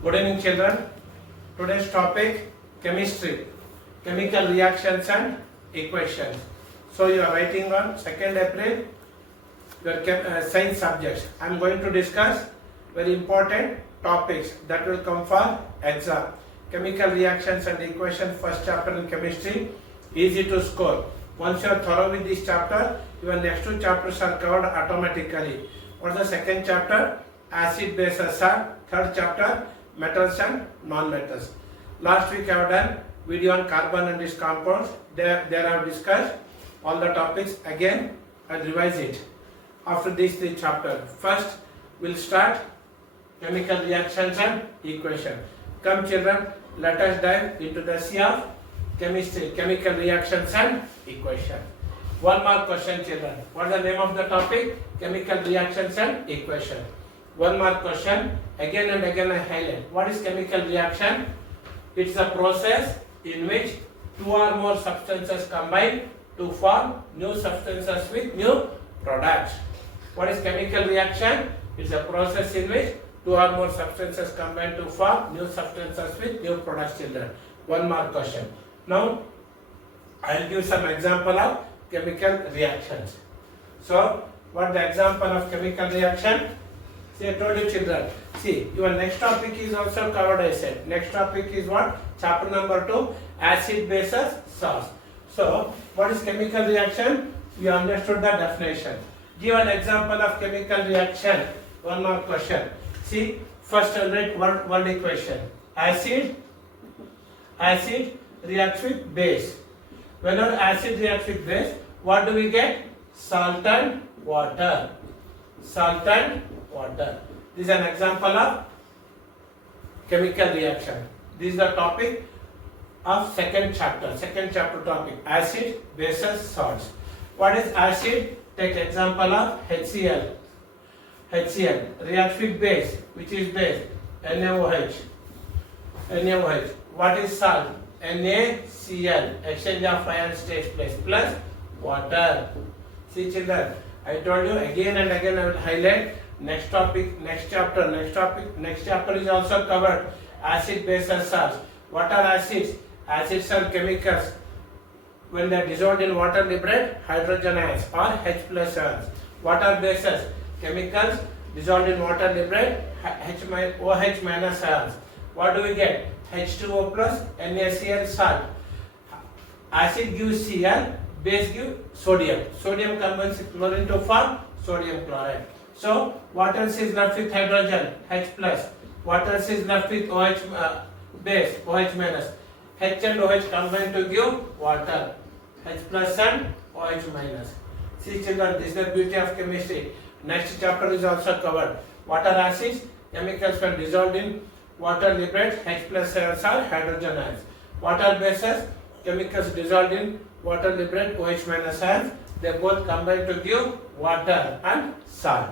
Good evening, children. Today's topic chemistry, chemical reactions and equations. So you are writing on 2nd April your science subjects. I am going to discuss very important topics that will come for exam. Chemical reactions and equations, first chapter in chemistry, easy to score. Once you are thorough with this chapter, your next two chapters are covered automatically. What is the second chapter? Acid, bases are. Third chapter, metals and non-metals. Last week I have done video on carbon and its compounds. There I have discussed all the topics. Again, I'll revise it after these three chapters. First, we'll start chemical reactions and equation. Come children, let us dive into the sea of chemistry, chemical reactions and equation. One more question, children. What is the name of the topic? Chemical reactions and equation. One more question. Again and again I highlight. What is chemical reaction? It's a process in which two or more substances combine to form new substances with new products. What is chemical reaction? It's a process in which two or more substances combine to form new substances with new products, children. One more question. Now, I'll give some example of chemical reactions. So, what the example of chemical reaction? See, I told you, children. See, your next topic is also covered, I said. Next topic is what? Chapter number 2, acid, bases, salts. So, what is chemical reaction? You understood the definition. Give an example of chemical reaction. One more question. See, first I'll write word equation. Acid reacts with base. Whenever acid reacts with base, what do we get? Salt and water. Salt and water. This is an example of chemical reaction. This is the topic of second chapter topic, acid, bases, salts. What is acid? Take example of HCl. HCl reacts with base. Which is base? NaOH. NaOH. What is salt? NaCl. Exchange of ions takes place plus water. See children, I told you again and again I will highlight next topic, next chapter is also covered. Acid, bases, salts. What are acids? Acids are chemicals. When they are dissolved in water, liberate hydrogen ions or H plus ions. What are bases? Chemicals dissolved in water, liberate OH minus ions. What do we get? H2O plus NaCl, salt. Acid gives Cl, base gives sodium. Sodium combines with chlorine to form sodium chloride. So, what else is left with hydrogen? H plus. What else is left with OH base? OH minus. H and OH combine to give water. H plus and OH minus. See children, this is the beauty of chemistry. Next chapter is also covered. What are acids? Chemicals when dissolved in water liberate H plus ions or hydrogen ions. What are bases? Chemicals dissolved in water liberate OH minus ions. They both combine to give water and salt.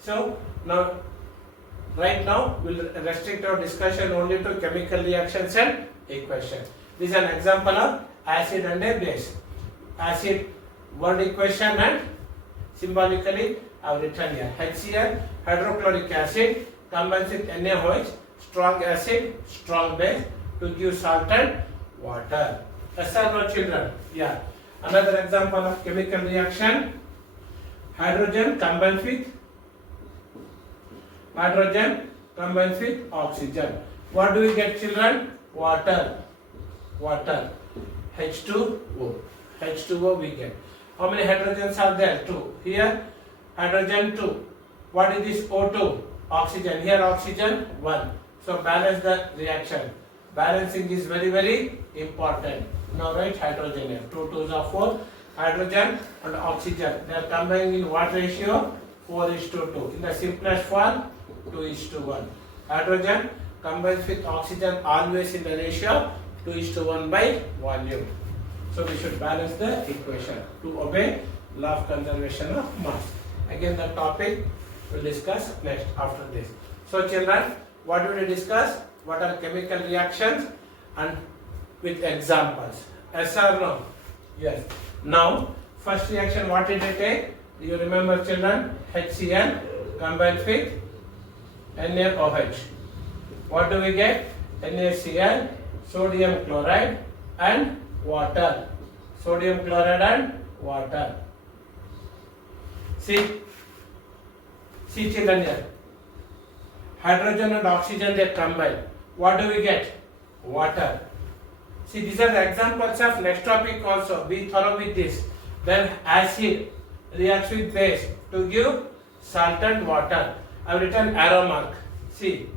So now, right now, we will restrict our discussion only to chemical reactions and equation. This is an example of acid and a base. Acid word equation and symbolically I have written here. HCl, hydrochloric acid, combines with NaOH, strong acid, strong base to give salt and water. Yes or no, children? Yeah. Another example of chemical reaction. Hydrogen combines with oxygen. What do we get, children? Water. H2O. H2O we get. How many hydrogens are there? 2. Here hydrogen 2. What is this O2? Oxygen. Here oxygen 1. So balance the reaction. Balancing is very, very important. Now write hydrogen here. 2 2s are 4. Hydrogen and oxygen. They are combining in what ratio? 4:2. In the simplest form, 2:1. Hydrogen combines with oxygen always in the ratio 2:1 by volume. So we should balance the equation to obey law of conservation of mass. Again the topic we'll discuss next after this. So children, what did we discuss? What are chemical reactions and with examples? Yes or no? Yes. Now, first reaction what did I take? Do you remember children? HCl combined with NaOH. What do we get? NaCl, sodium chloride and water. Sodium chloride and water. See children here. Hydrogen and oxygen they combine. What do we get? Water. See, these are the examples of next topic also. Be thorough with this. Then acid reacts with base to give salt and water. I have written arrow mark. See,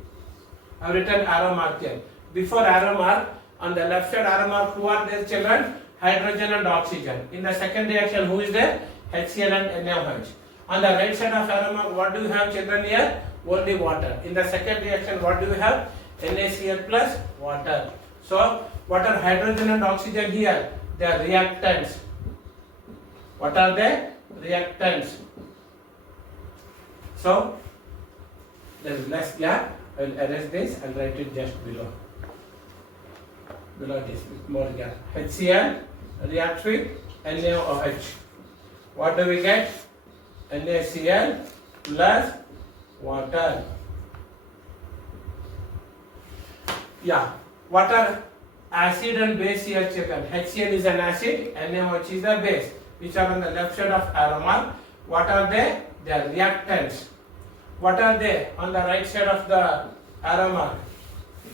I have written arrow mark here. Before arrow mark, on the left side arrow mark, who are there children? Hydrogen and oxygen. In the second reaction, who is there? HCl and NaOH. On the right side of arrow mark, what do you have children here? Only water. In the second reaction, what do you have? NaCl plus water. So, what are hydrogen and oxygen here? They are reactants. What are they? Reactants. So, there is less gap. I will erase this and write it just below. Below this with more gap. HCl reacts with NaOH. What do we get? NaCl plus water. Yeah. What are acid and base here children? HCl is an acid, NaOH is the base, which are on the left side of arrow mark. What are they? They are reactants. What are they? On the right side of the arrow mark,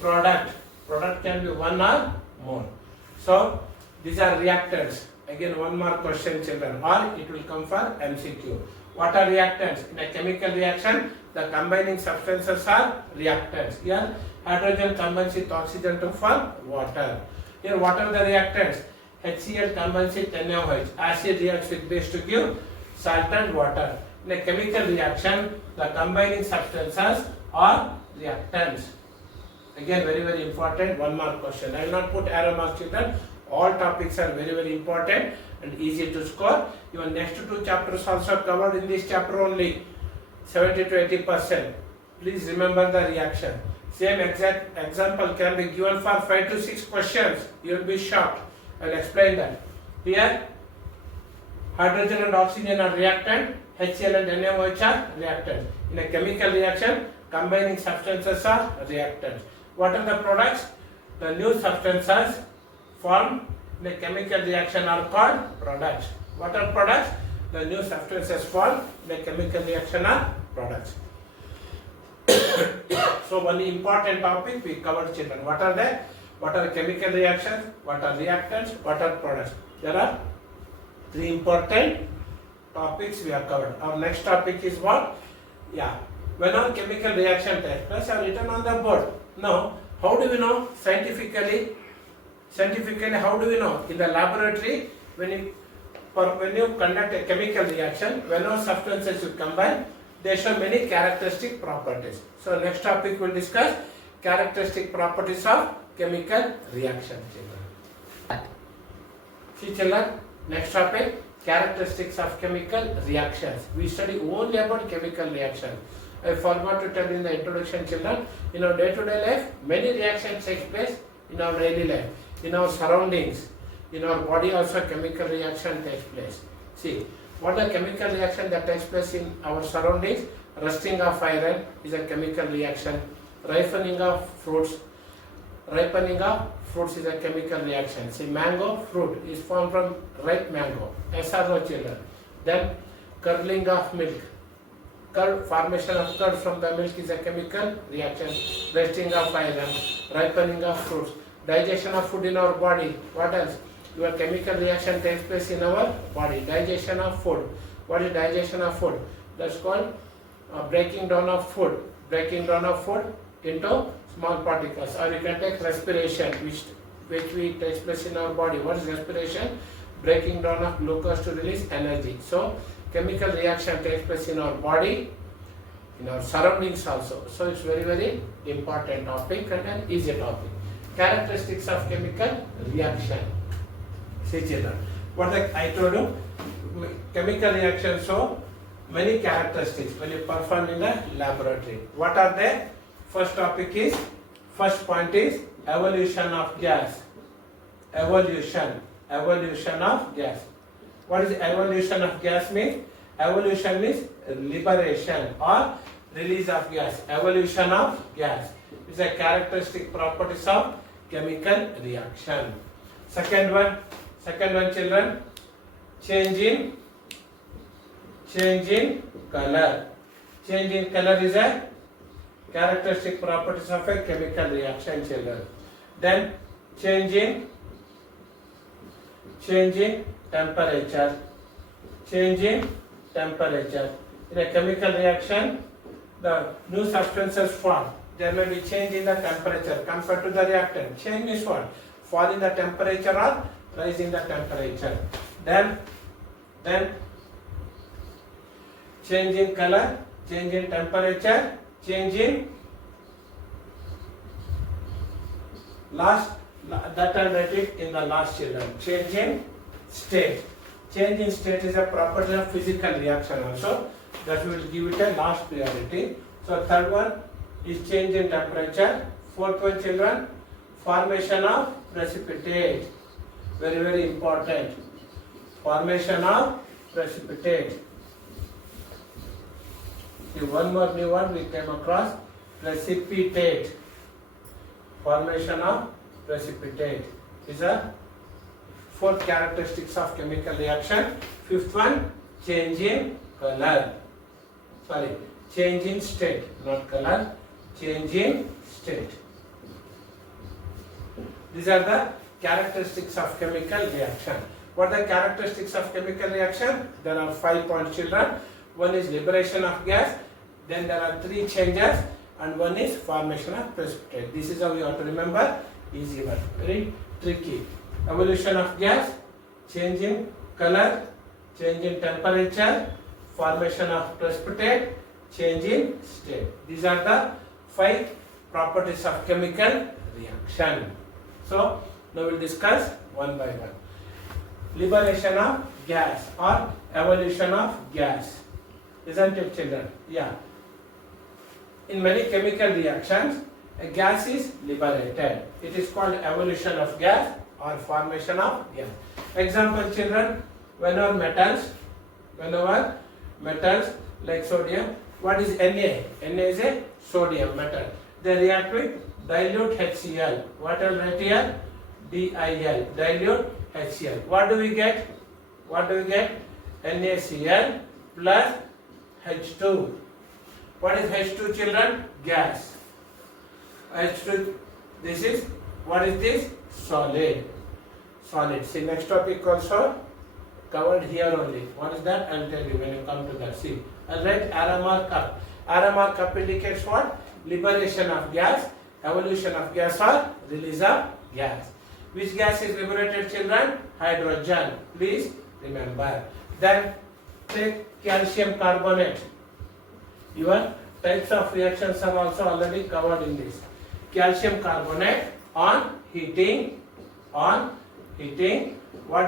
product. Product can be one or more. So these are reactants. Again, one more question children, or it will come for MCQ. What are reactants? In a chemical reaction, the combining substances are reactants. Here, hydrogen combines with oxygen to form water. Here, what are the reactants? HCl combines with NaOH. Acid reacts with base to give salt and water. In a chemical reaction, the combining substances are reactants. Again, very, very important. One more question. I will not put arrow marks children. All topics are very, very important and easy to score. Even next two chapters also covered in this chapter only. 70 to 80%. Please remember the reaction. Same exact example can be given for 5 to 6 questions. You will be shocked. I will explain that. Here, hydrogen and oxygen are reactant. HCl and NaOH are reactants. In a chemical reaction, combining substances are reactants. What are the products? The new substances formed in a chemical reaction are called products. What are products? The new substances formed in a chemical reaction are products. So one important topic we covered children. What are they? What are chemical reactions? What are reactants? What are products? There are 3 important topics we have covered. Our next topic is what? Yeah. When our chemical reaction takes place, I have written on the board. Now, how do we know scientifically? Scientifically, how do we know? In the laboratory, when you conduct a chemical reaction, whenever substances you combine, they show many characteristic properties. So next topic we'll discuss characteristic properties of chemical reaction. See children, next topic, characteristics of chemical reactions. We study only about chemical reaction. I forgot to tell you in the introduction children, in our day-to-day life, many reactions take place in our daily life, in our surroundings, in our body also chemical reaction takes place. See, what a chemical reaction that takes place in our surroundings? Rusting of iron is a chemical reaction. Ripening of fruits is a chemical reaction. See, mango fruit is formed from ripe mango. SRO children. Then curdling of milk. Formation of curd from the milk is a chemical reaction. Rusting of iron, ripening of fruits, digestion of food in our body. What else? Your chemical reaction takes place in our body. Digestion of food. What is digestion of food? That's called breaking down of food. Breaking down of food into small particles. Or you can take respiration, which takes place in our body. What is respiration? Breaking down of glucose to release energy. So chemical reaction takes place in our body, in our surroundings also. So it's very, very important topic and an easy topic. Characteristics of chemical reaction. See children, what I told you, chemical reaction show many characteristics when you perform in the laboratory. What are they? First point is evolution of gas. Evolution of gas. What is evolution of gas mean? Evolution means liberation or release of gas. Evolution of gas. These are characteristic properties of chemical reaction. Second one children, change in color. Change in color is a characteristic properties of a chemical reaction, children. Then change in temperature. Change in temperature. In a chemical reaction, the new substances form. There may be change in the temperature compared to the reactant. Change means what? Fall in the temperature or rise in the temperature. Then change in color, change in temperature, change in last, that I'll write it in the last, children. Change in state. Change in state is a property of physical reaction also. That we will give it a last priority. So third one is change in temperature. Fourth one, children, formation of precipitate. Very, very important. Formation of precipitate. See, one more new one we came across. Precipitate. Formation of precipitate. These are four characteristics of chemical reaction. Fifth one, change in color. Sorry, change in state, not color. Change in state. These are the characteristics of chemical reaction. What are the characteristics of chemical reaction? There are 5 points, children. One is liberation of gas. Then there are 3 changes, and one is formation of precipitate. This is how you have to remember. Easy one. Very tricky. Evolution of gas, change in color, change in temperature, formation of precipitate, change in state. These are the 5 properties of chemical reaction. So now we will discuss one by one. Liberation of gas or evolution of gas. Isn't it, children? Yeah. In many chemical reactions, a gas is liberated. It is called evolution of gas or formation of gas. Example, children, whenever metals like sodium, what is Na? Na is a sodium metal. They react with dilute HCl. What I'll write here? DIL. Dilute HCl. What do we get? NaCl plus H2. What is H2, children? Gas. H2. This is, what is this? Solid. See, next topic also covered here only. What is that? I'll tell you when you come to that. See, I'll write RMR cup. RMR cup indicates what? Liberation of gas, evolution of gas or release of gas. Which gas is liberated, children? Hydrogen. Please remember. Then take calcium carbonate. Your types of reactions are also already covered in this. Calcium carbonate on heating. What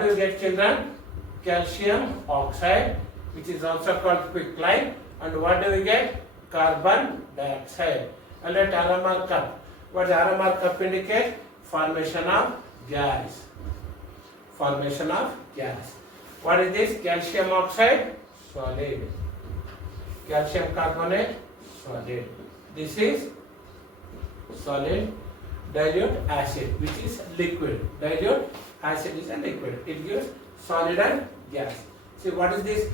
do you get, children? Calcium oxide, which is also called quicklime. And what do we get? Carbon dioxide. And let RMR cup. What does RMR cup indicate? Formation of gas. What is this? Calcium oxide, solid. Calcium carbonate, solid. This is solid. Dilute acid, which is liquid. Dilute acid is a liquid. It gives solid and gas. See, what is this?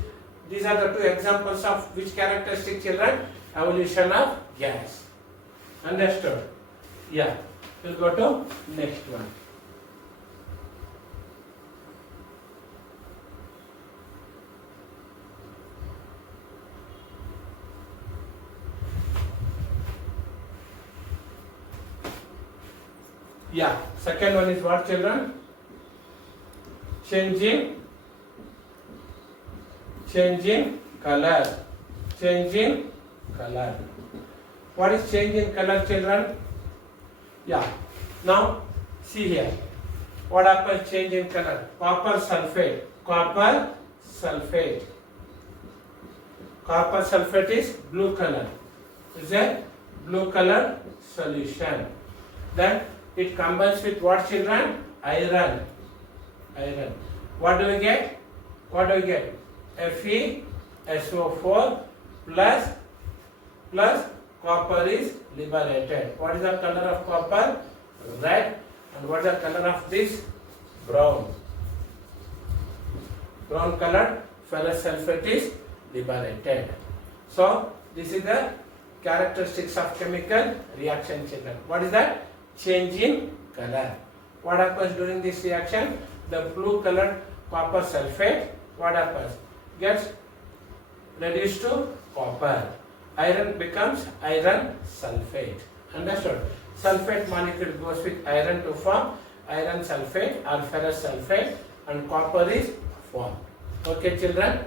These are the 2 examples of which characteristic, children? Evolution of gas. Understood? Yeah. We'll go to next one. Yeah. Second one is what, children? Changing color. What is change in color, children? Yeah. Now see here. What happens change in color? Copper sulfate. Copper sulfate is blue color. Is a blue color solution. Then it combines with what, children? Iron. What do we get? FeSO4 plus copper is liberated. What is the color of copper? Red. And what is the color of this? Brown. Brown colored ferrous sulfate is liberated. So this is the characteristics of chemical reaction, children. What is that? Change in color. What happens during this reaction? The blue colored copper sulfate, what happens? Gets reduced to copper. Iron becomes iron sulfate. Understood? Sulfate molecule goes with iron to form iron sulfate or ferrous sulfate, and copper is formed. Okay, children?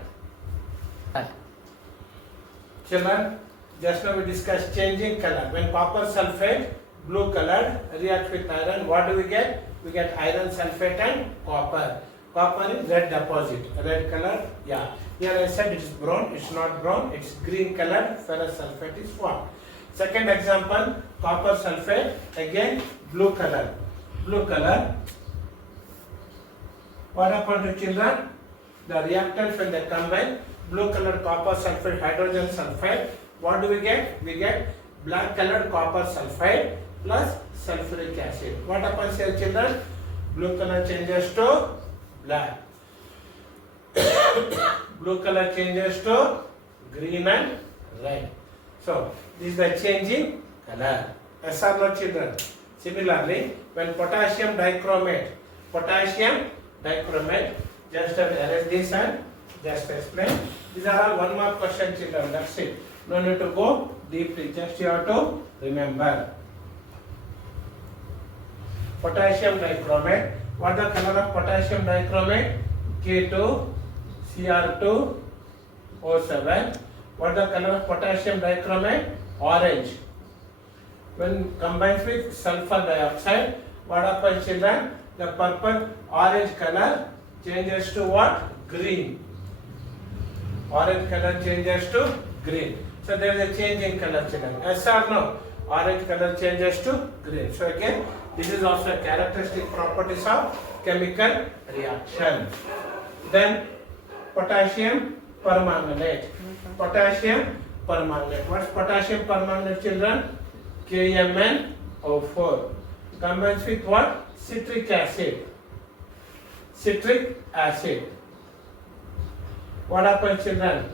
Children, just now we discussed changing color. When copper sulfate, blue colored, reacts with iron, what do we get? We get iron sulfate and copper. Copper is red deposit, red color. Yeah. Here I said it is brown. It's not brown. It's green colored. Ferrous sulfate is formed. Second example, copper sulfate. Again, blue color. Blue color. What happened to children? The reactants when they combine, blue colored copper sulfate, hydrogen sulfide. What do we get? We get black colored copper sulfide plus sulfuric acid. What happens here, children? Blue color changes to black. Blue color changes to green and red. So this is the change in color. Yes or no, children? Similarly, when potassium dichromate, just erase this and just explain. These are all one mark question, children. That's it. No need to go deeply. Just you have to remember. Potassium dichromate. What is the color of potassium dichromate? K2Cr2O7. What is the color of potassium dichromate? Orange. When combines with sulfur dioxide, what happens, children? The purple orange color changes to what? Green. Orange color changes to green. So there is a change in color, children. Yes or no? Orange color changes to green. So again, this is also a characteristic properties of chemical reaction. Then potassium permanganate. Potassium permanganate. What's potassium permanganate, children? KMnO4. Combines with what? Citric acid. Citric acid. What happens, children?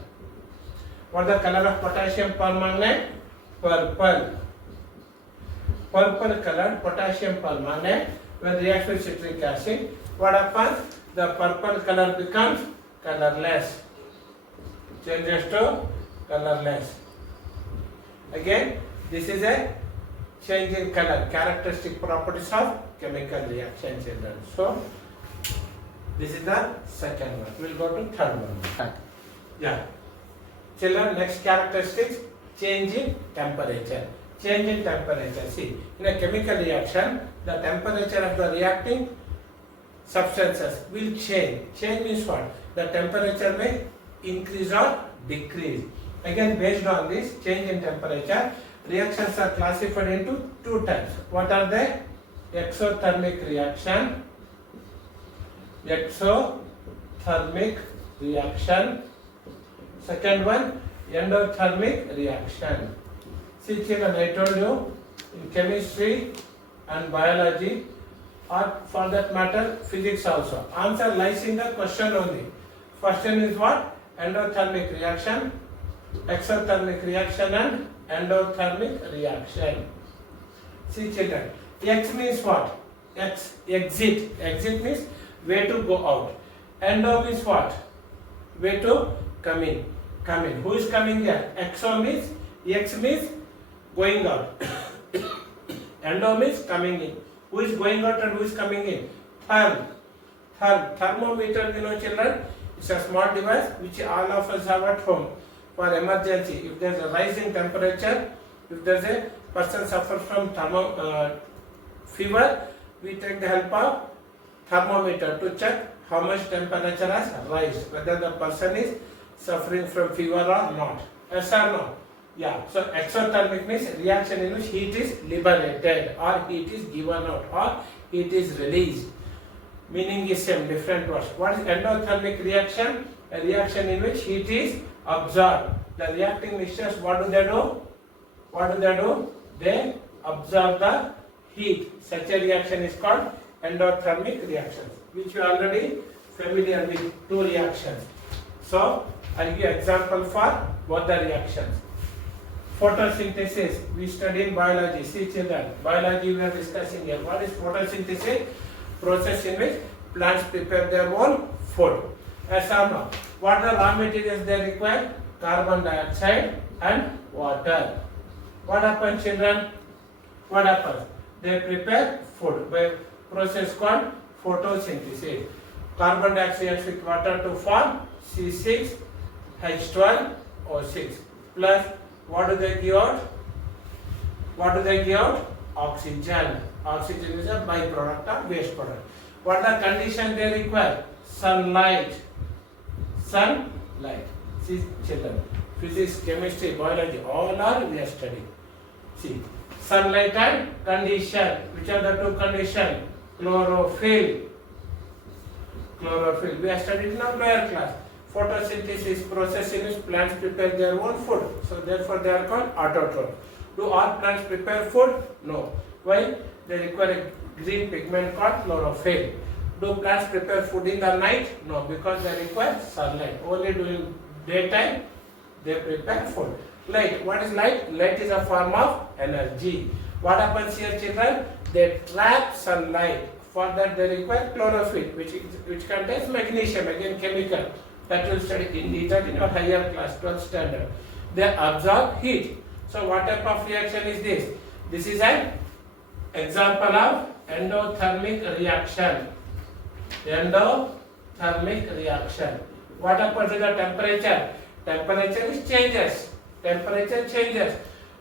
What is the color of potassium permanganate? Purple. Purple colored potassium permanganate when reacts with citric acid. What happens? The purple color becomes colorless. Changes to colorless. Again, this is a change in color, characteristic properties of chemical reaction, children. So, this is the second one. We will go to third one. Yeah. Children, next characteristics, change in temperature. Change in temperature. See, in a chemical reaction, the temperature of the reacting substances will change. Change means what? The temperature may increase or decrease. Again, based on this change in temperature, reactions are classified into two types. What are they? Exothermic reaction. Exothermic reaction. Second one, endothermic reaction. See, children, I told you in chemistry and biology, or for that matter, physics also, answer lies in the question only. First one is what? Endothermic reaction, exothermic reaction, and endothermic reaction. See, children, X means what? Exit. Exit means way to go out. Endo means what? Way to come in. Come in. Who is coming here? Exo means, X means going out. Endo means coming in. Who is going out and who is coming in? Thermometer, you know, children, it's a small device which all of us have at home for emergency. If there is a rise in temperature, if there is a person suffers from fever, we take the help of thermometer to check how much temperature has risen, whether the person is suffering from fever or not. Yes or no? Yeah. So exothermic means reaction in which heat is liberated or heat is given out or heat is released. Meaning is same, different words. What is endothermic reaction? A reaction in which heat is absorbed. The reacting mixtures, what do? What do they do? They absorb the heat. Such a reaction is called endothermic reaction, which you are already familiar with two reactions. So I'll give example for both the reactions. Photosynthesis, we study in biology. See children, biology we are discussing here. What is photosynthesis? Process in which plants prepare their own food. Yes or no? What are the raw materials they require? Carbon dioxide and water. What happens, children? What happens? They prepare food by process called photosynthesis. Carbon dioxide reacts with water to form C6H12O6 plus what do they give out? What do they give out? Oxygen. Oxygen is a byproduct of waste product. What are the conditions they require? Sunlight. Sunlight. See children, physics, chemistry, biology, all are we are studying. See, sunlight and condition. Which are the two conditions? Chlorophyll. Chlorophyll. We are studied in our lower class. Photosynthesis process in which plants prepare their own food. So therefore they are called autotrophs. Do all plants prepare food? No. Why? They require a green pigment called chlorophyll. Do plants prepare food in the night? No, because they require sunlight. Only during daytime they prepare food. Light. What is light? Light is a form of energy. What happens here, children? They trap sunlight. For that they require chlorophyll, which contains magnesium, again chemical. That will study in detail in your higher class, 12th standard. They absorb heat. So what type of reaction is this? This is an example of endothermic reaction. Endothermic reaction. What happens to the temperature? Temperature changes. Temperature changes.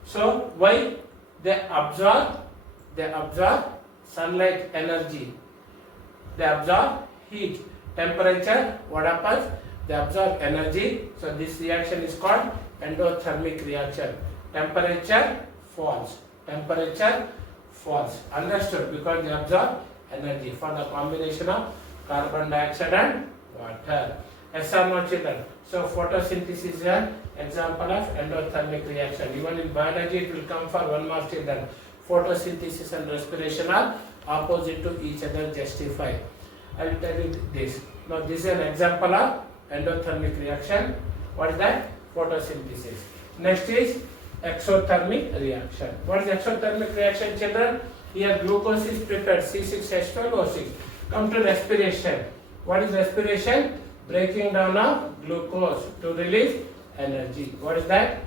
So why? They absorb sunlight energy. They absorb heat. Temperature, what happens? They absorb energy. So this reaction is called endothermic reaction. Temperature falls. Temperature falls. Understood? Because they absorb energy for the combination of carbon dioxide and water. Yes or no, children? So photosynthesis is an example of endothermic reaction. Even in biology it will come for 1 mark, children. Photosynthesis and respiration are opposite to each other, justify. I will tell you this. Now this is an example of endothermic reaction. What is that? Photosynthesis. Next is exothermic reaction. What is exothermic reaction, children? Here glucose is prepared, C6H12O6. Come to respiration. What is respiration? Breaking down of glucose to release energy. What is that?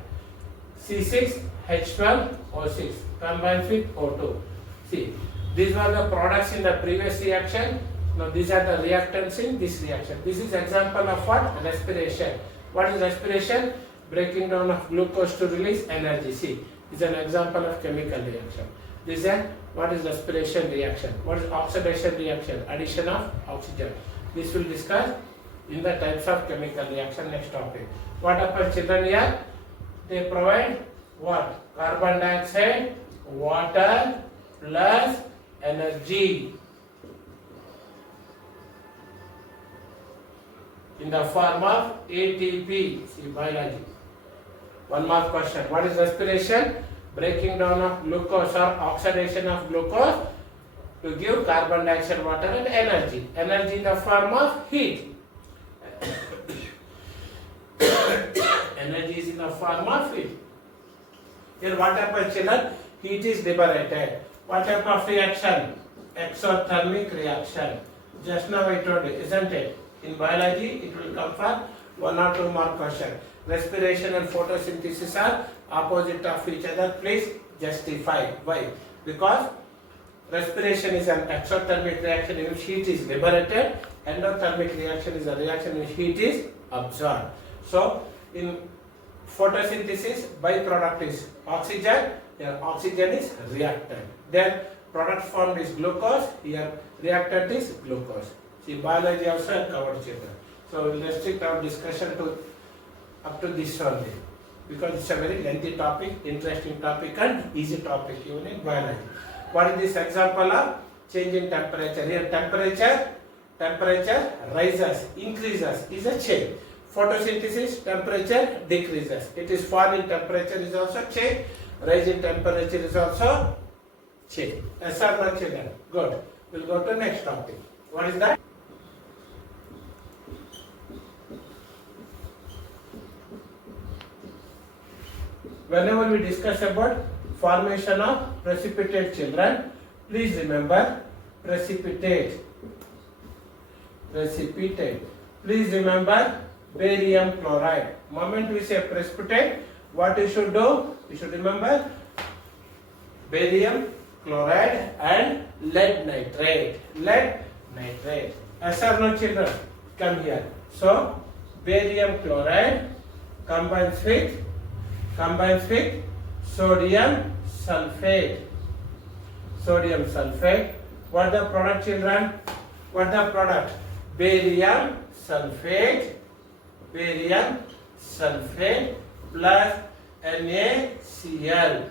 C6H12O6 combines with O2. See, these were the products in the previous reaction. Now these are the reactants in this reaction. This is example of what? Respiration. What is respiration? Breaking down of glucose to release energy. See, this is an example of chemical reaction. This is what is respiration reaction? What is oxidation reaction? Addition of oxygen. This will discuss in the types of chemical reaction, next topic. What happens, children, here? They provide what? Carbon dioxide, water plus energy in the form of ATP. See, biology. 1 mark question. What is respiration? Breaking down of glucose or oxidation of glucose to give carbon dioxide, water and energy. Energy in the form of heat. Energy is in the form of heat. Here what happens, children? Heat is liberated. What type of reaction? Exothermic reaction. Just now I told you, isn't it? In biology, it will come for 1 or 2 mark question. Respiration and photosynthesis are opposite of each other. Please justify. Why? Because respiration is an exothermic reaction in which heat is liberated. Endothermic reaction is a reaction in which heat is absorbed. So, in photosynthesis, byproduct is oxygen. Here, oxygen is reactant. Then, product formed is glucose. Here, reactant is glucose. See, biology also covered children. So, we will restrict our discussion to up to this only, because it's a very lengthy topic, interesting topic and easy topic even in biology. What is this example of change in temperature? Here temperature rises, increases is a change. Photosynthesis, temperature decreases. It is fall in temperature is also change. rise in temperature is also change. Yes or no, children? Good. We'll go to next topic. What is that? Whenever we discuss about formation of precipitate, children, please remember precipitate. Please remember barium chloride. Moment we say precipitate, what you should do? You should remember barium chloride and lead nitrate. Yes or no, children? Come here. So barium chloride combines with sodium sulfate. What the product, children? What the product? Barium sulfate plus NaCl.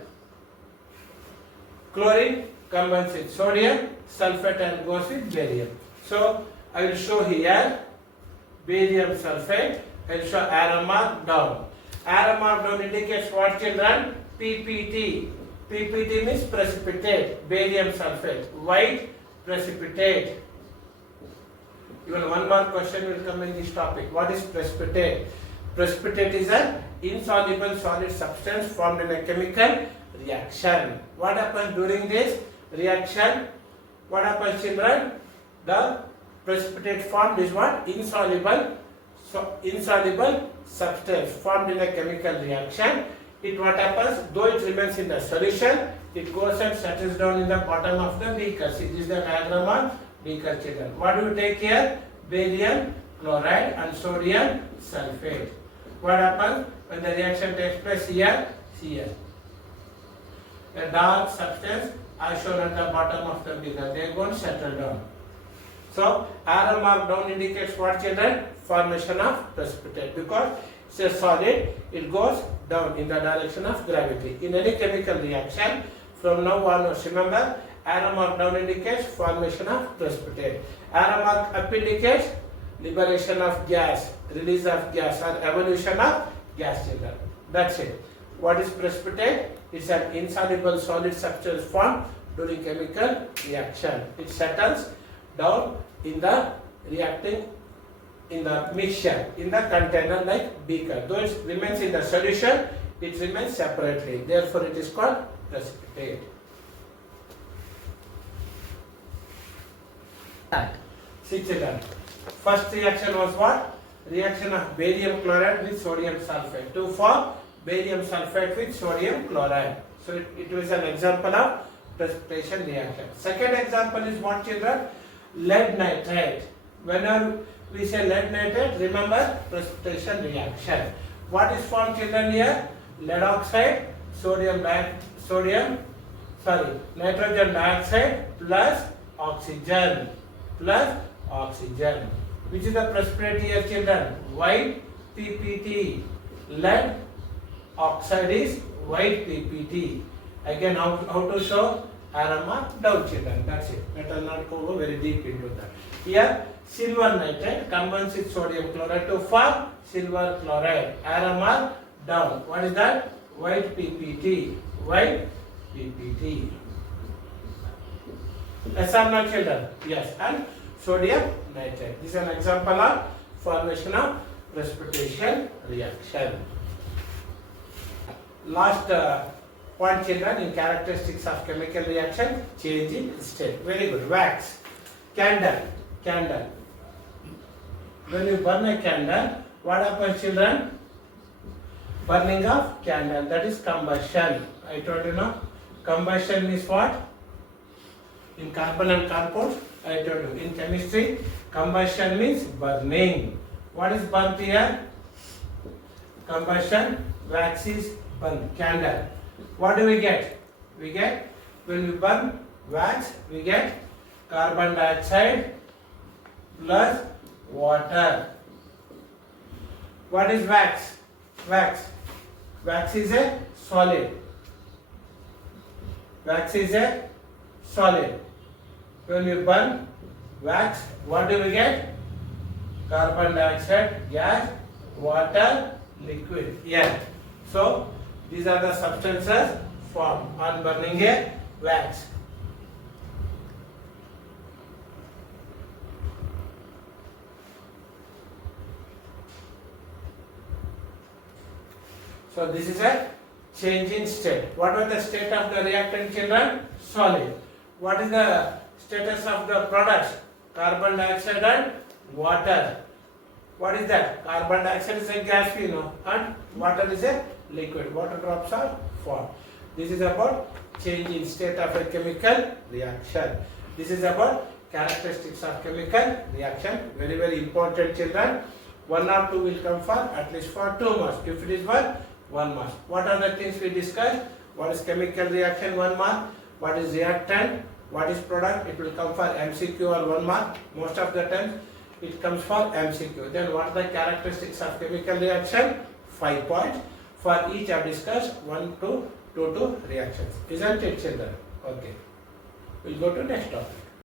Chlorine combines with sodium sulfate and goes with barium. So I will show here barium sulfate. I will show arrow mark down. Arrow mark down indicates what, children? PPT. PPT means precipitate. Barium sulfate, white precipitate. Even one more question will come in this topic. What is precipitate? Precipitate is an insoluble solid substance formed in a chemical reaction. What happens during this reaction? What happens, children? The precipitate formed is what? Insoluble substance formed in a chemical reaction. It what happens? Though it remains in the solution, it goes and settles down in the bottom of the beaker. See, this is the diagram of beaker, children. What do you take here? Barium chloride and sodium sulfate. What happens when the reaction takes place? Here. The dark substance are shown at the bottom of the beaker. They go and settle down. So arrow mark down indicates what, children? Formation of precipitate. Because it's a solid, it goes down in the direction of gravity. In any chemical reaction, from now onwards, remember, arrow mark down indicates formation of precipitate. Arrow mark up indicates liberation of gas, release of gas, or evolution of gas, children. That's it. What is precipitate? It's an insoluble solid substance formed during chemical reaction. It settles down in the in the mixture, in the container like beaker. Though it remains in the solution, it remains separately. Therefore, it is called precipitate. See, children, first reaction was what? Reaction of barium chloride with sodium sulfate to form barium sulfate with sodium chloride. So it was an example of precipitation reaction. Second example is what, children? Lead nitrate. Whenever we say lead nitrate, remember precipitation reaction. What is formed, children, here? Lead oxide, nitrogen dioxide plus oxygen. Which is the precipitate here, children? White PPT. Lead oxide is white PPT. Again, how to show? Arrow mark down, children. That's it. Let us not go very deep into that. Here, silver nitrate combines with sodium chloride to form silver chloride. Arrow mark down. What is that? White PPT. Yes or no, children? Yes. And sodium nitrate. This is an example of formation of precipitation reaction. Last point, children, in characteristics of chemical reaction, change in state. Very good. Wax. Candle. When you burn a candle, what happens, children? Burning of candle. That is combustion. I told you now. Combustion is what? In carbon and compounds, I told you. In chemistry, combustion means burning. What is burnt here? Combustion. Wax is burnt. Candle. What do we get? We get, when we burn wax, we get carbon dioxide plus water. What is wax? Wax is a solid. When we burn wax, what do we get? Carbon dioxide, gas, water, liquid, air. So these are the substances form on burning a wax. So this is a change in state. What was the state of the reactant, children? Solid. What is the status of the products? Carbon dioxide and water. What is that? Carbon dioxide is a gas, we know, and water is a liquid. Water drops are formed. This is about change in state of a chemical reaction. This is about characteristics of chemical reaction. Very, very important, children. 1 or 2 will come for at least for 2 marks. If it is 1 mark. What are the things we discussed? What is chemical reaction? 1 mark. What is reactant? What is product? It will come for MCQ or 1 mark. Most of the time it comes for MCQ. Then what are the characteristics of chemical reaction? 5 points. For each I have discussed 1 to 2 reactions. Isn't it, children? Okay. We'll go to next topic.